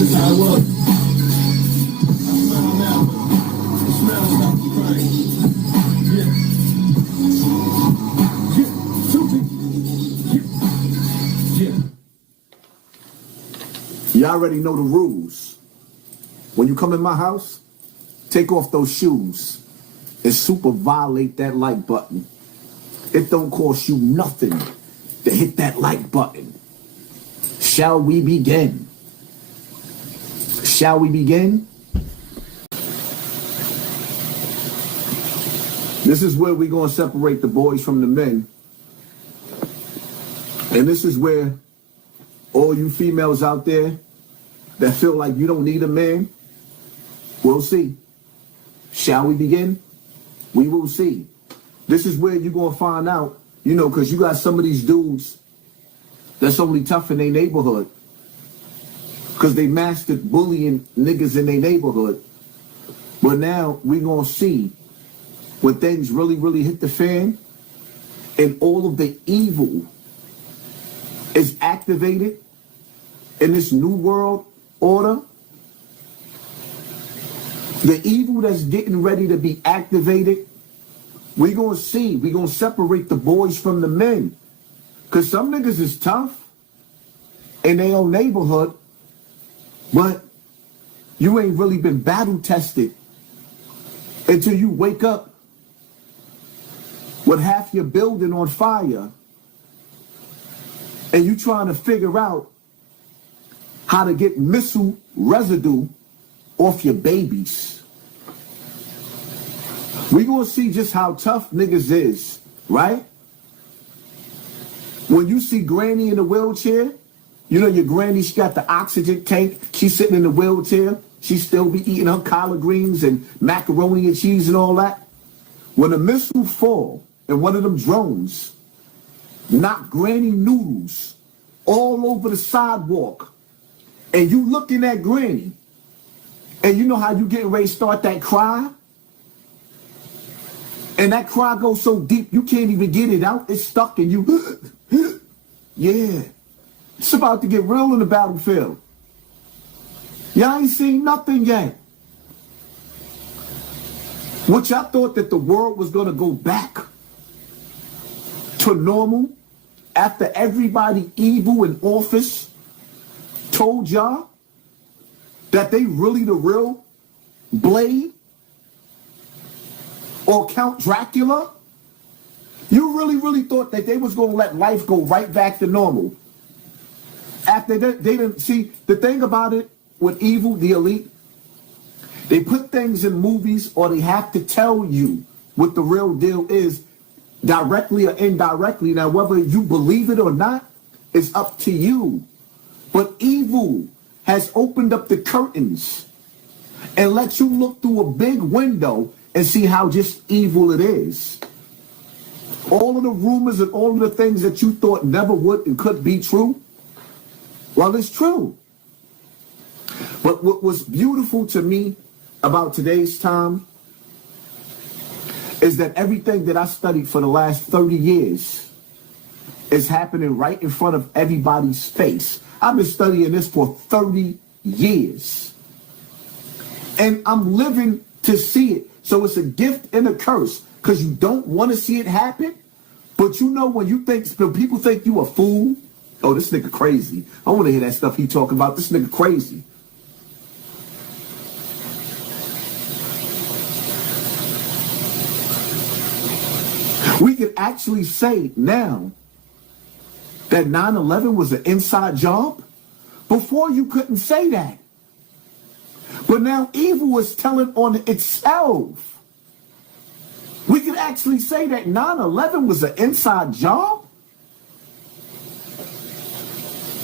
That's how it was. I smell now. The smell stop the crying. Yeah. Yeah. Stupid. Yeah. Yeah. You already know the rules. When you come in my house, take off those shoes and super violate that like button. It don't cost you nothing to hit that like button. Shall we begin? Shall we begin? This is where we're going to separate the boys from the men. And this is where all you females out there that feel like you don't need a man, we'll see. Shall we begin? We will see. This is where you're going to find out, you know, because you got some of these dudes that's only tough in their neighborhood because they mastered bullying niggas in their neighborhood. But now we're going to see when things really, really hit the fan and all of the evil is activated in this new world order. The evil that's getting ready to be activated, we're going to see. We're going to separate the boys from the men. Because some niggas is tough in their own neighborhood, but you ain't really been battle tested until you wake up with half your building on fire and you trying to figure out how to get missile residue off your babies. We gonna see just how tough niggas is, right? When you see Granny in a wheelchair, you know your granny, she got the oxygen tank, she's sitting in the wheelchair, she still be eating her collard greens and macaroni and cheese and all that. When a missile fall and one of them drones knock Granny noodles all over the sidewalk, and you looking at Granny, and you know how you getting ready to start that cry? And that cry goes so deep, you can't even get it out. It's stuck in you. Yeah. It's about to get real in the battlefield. Y'all ain't seen nothing yet. What y'all thought that the world was going to go back to normal after everybody evil in office told y'all that they really the real Blade or Count Dracula? You really thought that they was going to let life go right back to normal after they didn't see the thing about it with evil, the elite? They put things in movies, or they have to tell you what the real deal is, directly or indirectly. Now, whether you believe it or not, it's up to you. But evil has opened up the curtains and let you look through a big window and see how just evil it is. All of the rumors and all of the things that you thought never would and could be true, well, it's true. But what was beautiful to me about today's time is that everything that I studied for the last 30 years is happening right in front of everybody's face. I've been studying this for 30 years. And I'm living to see it. So it's a gift and a curse, because you don't want to see it happen. But you know, when people think you a fool, oh, this nigga crazy. I want to hear that stuff he talking about. This nigga crazy. We can actually say now that 9/11 was an inside job. Before, you couldn't say that. But now evil is telling on itself. We can actually say that 9/11 was an inside job.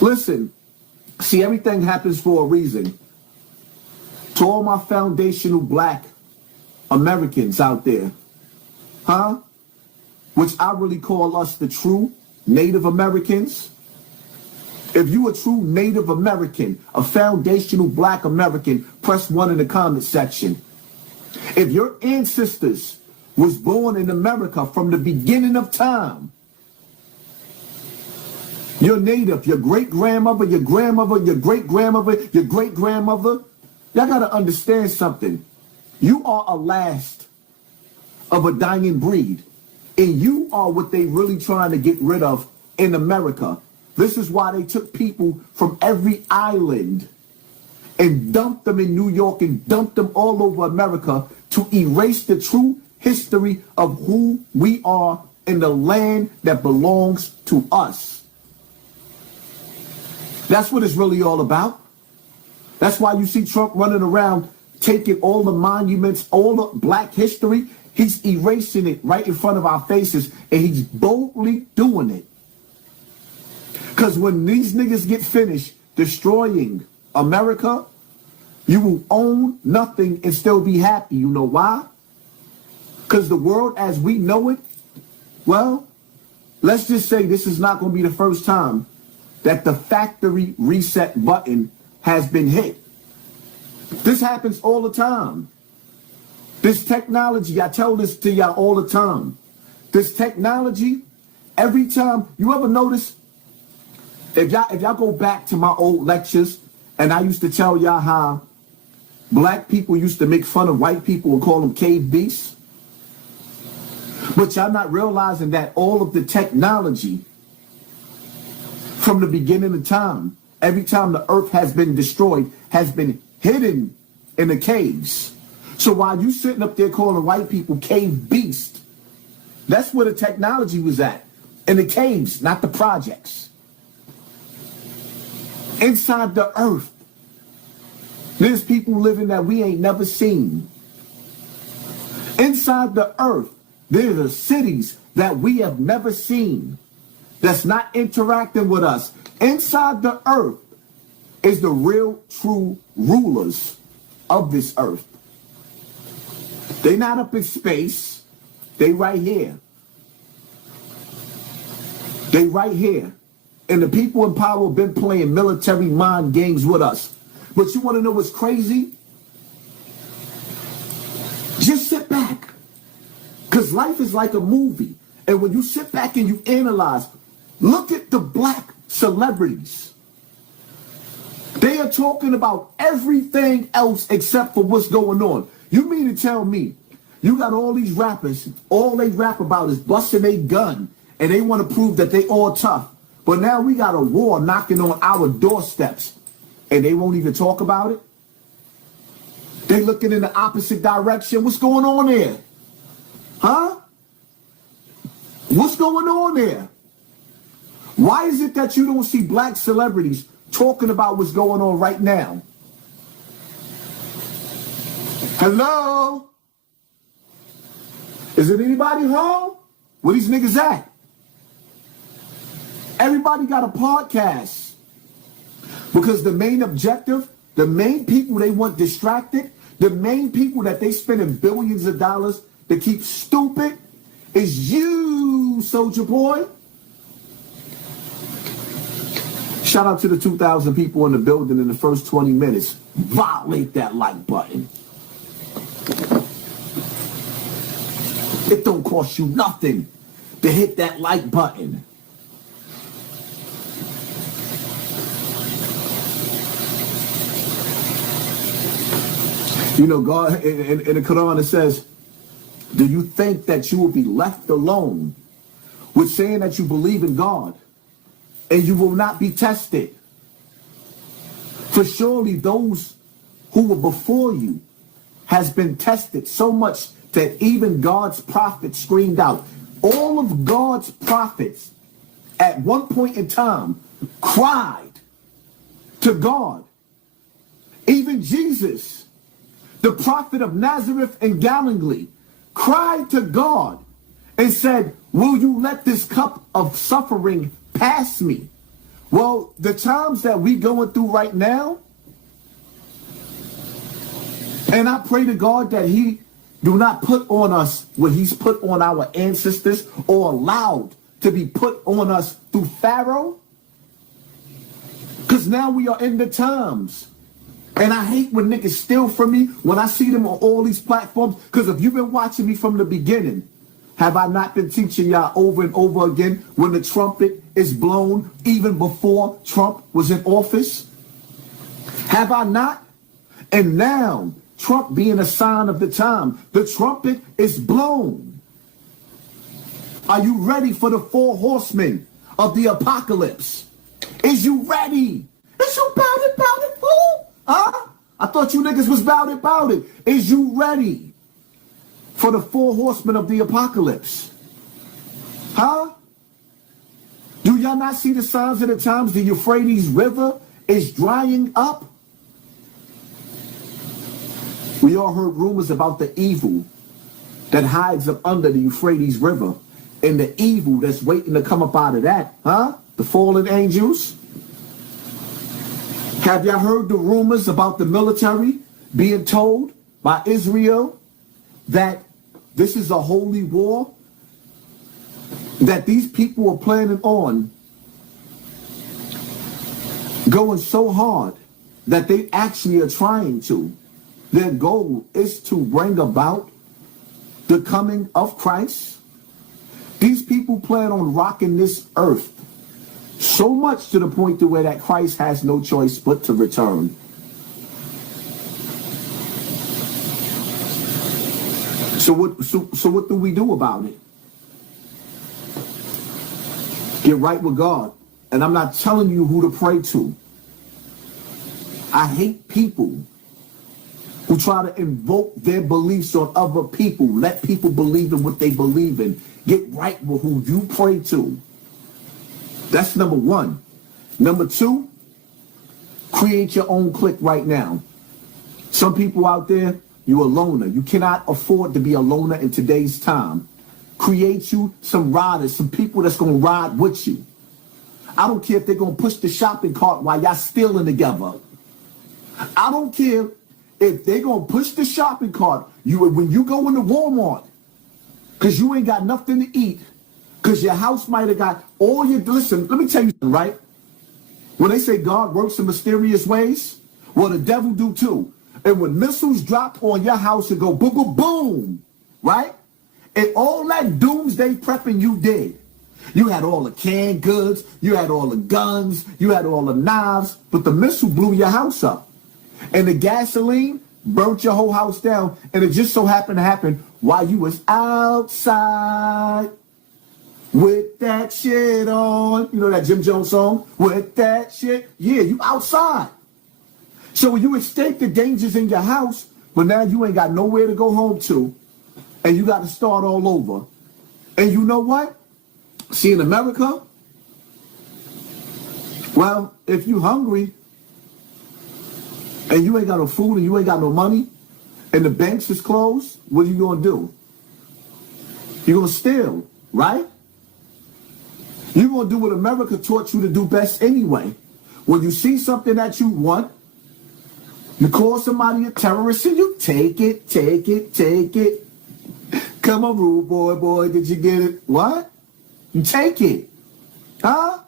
Listen, see, everything happens for a reason. To all my foundational black Americans out there, huh? Which I really call us the true Native Americans. If you a true Native American, a foundational black American, press 1 in the comment section. If your ancestors was born in America from the beginning of time, Your native, your great-grandmother, your grandmother, your great-grandmother, your great-grandmother. Y'all got to understand something. You are a last of a dying breed. And you are what they really trying to get rid of in America. This is why they took people from every island and dumped them in New York and dumped them all over America to erase the true history of who we are in the land that belongs to us. That's what it's really all about. That's why you see Trump running around taking all the monuments, all the black history. He's erasing it right in front of our faces, and he's boldly doing it. Because when these niggas get finished destroying America, you will own nothing and still be happy. You know why? Because the world as we know it, well, let's just say this is not going to be the first time that the factory reset button has been hit. This happens all the time. This technology, I tell this to y'all all the time. This technology, every time, you ever notice, if y'all go back to my old lectures, and I used to tell y'all how black people used to make fun of white people and call them cave beasts. But y'all not realizing that all of the technology from the beginning of time, every time the earth has been destroyed, has been hidden in the caves. So while you sitting up there calling white people cave beast, that's where the technology was at. In the caves, not the projects. Inside the earth, there's people living that we ain't never seen. Inside the earth, there are cities that we have never seen that's not interacting with us. Inside the earth is the real, true rulers of this earth. They not up in space. They right here. They right here. And the people in power have been playing military mind games with us. But you want to know what's crazy? Just sit back. Because life is like a movie. And when you sit back and you analyze, look at the black celebrities. They are talking about everything else except for what's going on. You mean to tell me you got all these rappers, all they rap about is busting a gun, and they want to prove that they all tough. But now we got a war knocking on our doorsteps, and they won't even talk about it? They looking in the opposite direction. What's going on there? Huh? What's going on there? Why is it that you don't see black celebrities talking about what's going on right now? Hello? Is it anybody home? Where these niggas at? Everybody got a podcast. Because the main objective, the main people they want distracted, the main people that they spending billions of dollars to keep stupid is you, soldier boy. Shout out to the 2,000 people in the building in the first 20 minutes. Violate that like button. It don't cost you nothing to hit that like button. You know, God, in the Quran it says, do you think that you will be left alone with saying that you believe in God and you will not be tested? For surely those who were before you has been tested so much that even God's prophets screamed out. All of God's prophets at one point in time cried to God. Even Jesus, the prophet of Nazareth and Galilee, cried to God and said, will you let this cup of suffering pass me? Well, the times that we going through right now, and I pray to God that he do not put on us what he's put on our ancestors or allowed to be put on us through Pharaoh. Because now we are in the times. And I hate when niggas steal from me when I see them on all these platforms. Because if you've been watching me from the beginning, Have I not been teaching y'all over and over again when the trumpet is blown even before Trump was in office? Have I not? And now, Trump being a sign of the time, the trumpet is blown. Are you ready for the 4 horsemen of the apocalypse? Is you ready? Is you bout it, who? Huh? I thought you niggas was bout it. Is you ready for the 4 horsemen of the apocalypse? Huh? Do y'all not see the signs of the times? The Euphrates River is drying up. We all heard rumors about the evil that hides up under the Euphrates River and the evil that's waiting to come up out of that, huh? The fallen angels. Have y'all heard the rumors about the military being told by Israel that this is a holy war? That these people are planning on going so hard that they actually are trying to. Their goal is to bring about the coming of Christ. These people plan on rocking this earth so much to the point to where that Christ has no choice but to return. So what do we do about it? Get right with God. And I'm not telling you who to pray to. I hate people who try to invoke their beliefs on other people. Let people believe in what they believe in. Get right with who you pray to. That's number 1. Number 2, create your own clique right now. Some people out there, you're a loner. You cannot afford to be a loner in today's time. Create you some riders, some people that's going to ride with you. I don't care if they're going to push the shopping cart while y'all stealing together. I don't care if they're going to push the shopping cart. When you go into Walmart, because you ain't got nothing to eat, because your house might have got all your... Listen, let me tell you something, right? When they say God works in mysterious ways, well, the devil do too. And when missiles drop on your house and go boom, boom, boom, right? And all that doomsday prepping you did. You had all the canned goods, you had all the guns, you had all the knives, but the missile blew your house up. And the gasoline burnt your whole house down, and it just so happened to happen while you was outside with that shit on. You know that Jim Jones song? With that shit. Yeah, you outside. So when you escape the dangers in your house, but now you ain't got nowhere to go home to, and you got to start all over. And you know what? See, in America, well, if you hungry and you ain't got no food and you ain't got no money and the banks is closed, what are you going to do? You're going to steal, right? You're going to do what America taught you to do best anyway. When you see something that you want, you call somebody a terrorist and you take it. Come on, rude boy, did you get it? What? You take it. Huh?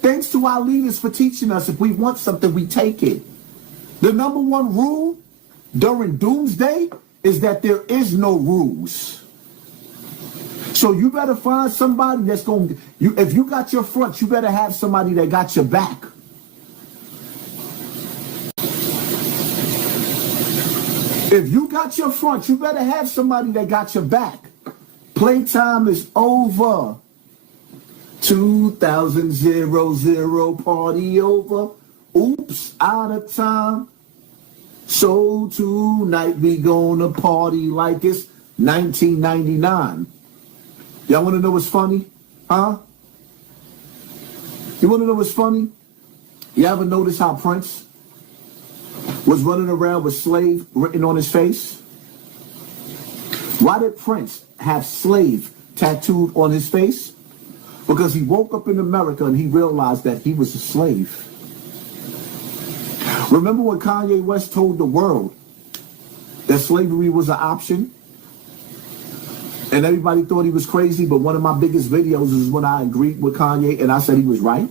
Thanks to our leaders for teaching us if we want something, we take it. The number 1 rule during doomsday is that there is no rules. So you better find somebody that's going to... If you got your front, you better have somebody that got your back. If you got your front, you better have somebody that got your back. Playtime is over. 2000 party over. Oops, out of time. So tonight we gonna party like it's 1999. Y'all wanna know what's funny? Huh? You wanna know what's funny? You ever notice how Prince was running around with slave written on his face? Why did Prince have slave tattooed on his face? Because he woke up in America and he realized that he was a slave. Remember when Kanye West told the world that slavery was an option? And everybody thought he was crazy, but one of my biggest videos is when I agreed with Kanye and I said he was right.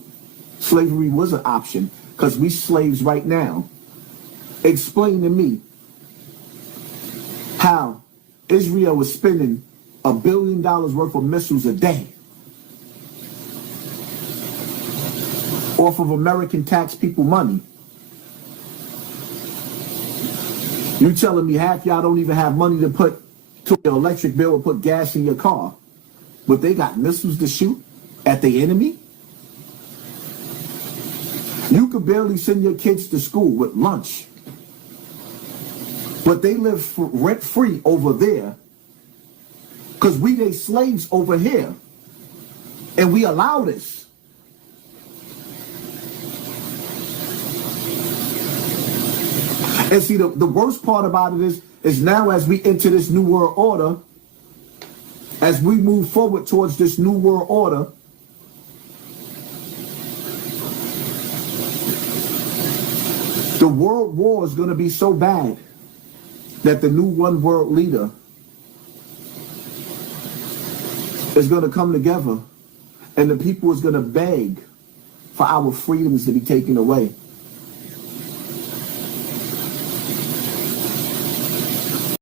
Slavery was an option because we slaves right now. Explain to me how Israel was spending $1 billion worth of missiles a day off of American tax people money. You telling me half y'all don't even have money to put to your electric bill or put gas in your car, but they got missiles to shoot at the enemy? You could barely send your kids to school with lunch, but they live rent-free over there because we they slaves over here, and we allow this. And see, the worst part about it is now as we enter this new world order, as we move forward towards this new world order, the world war is going to be so bad that the new one world leader is going to come together and the people is going to beg for our freedoms to be taken away.